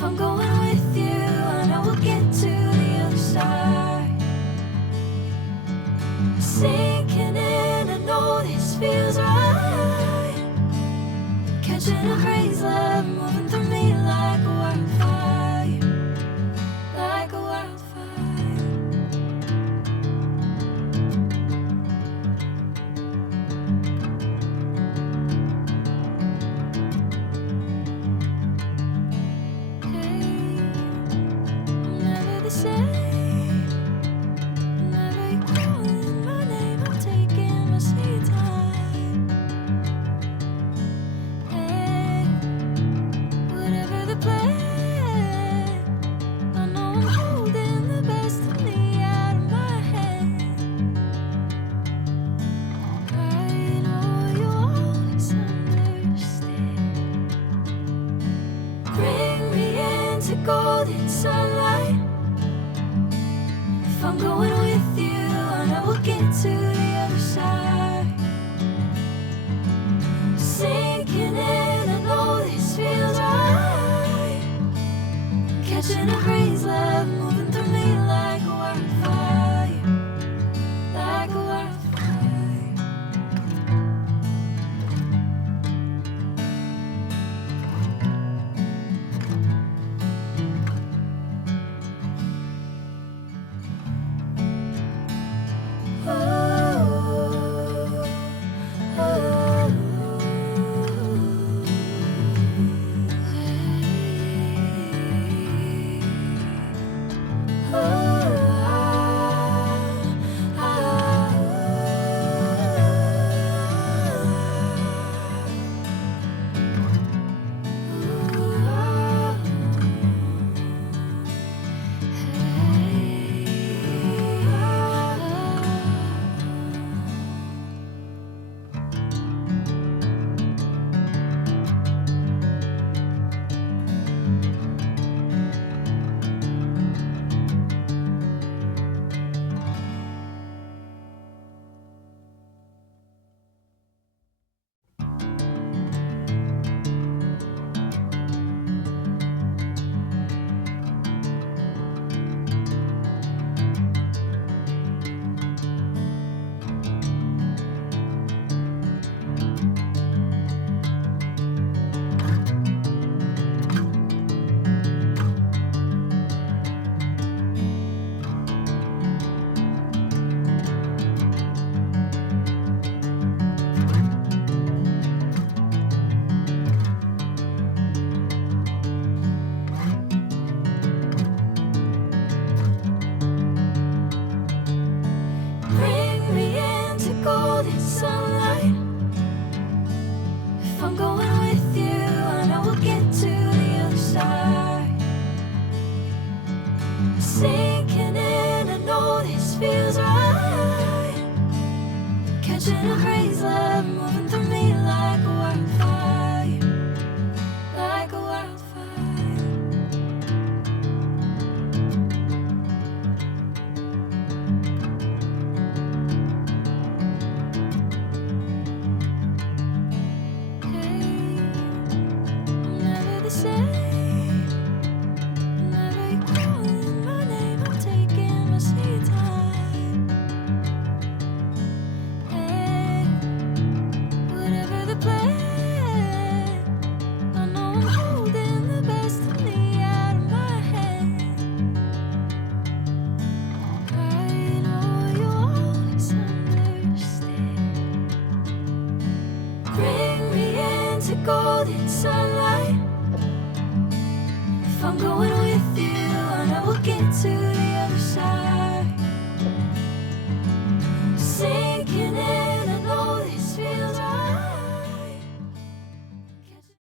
If I'm going with you, I know we'll get to the other side. Sinking in, I know this feels right. Catching a breeze, love moving through me like a wildfire, like a wildfire. Golden sunlight. If I'm going with you, I know we'll get to the other side. Sinking in, I know this feels right. Catching a breeze, love moving through me like a wildfire, like a wildfire. Sunlight. If I'm going with you, I know we'll get to the other side. Sinking in, I know this feels right. Catching a breeze, love moving through me like a wildfire, like a wildfire. Golden sunlight. If I'm going with you, I know we'll get to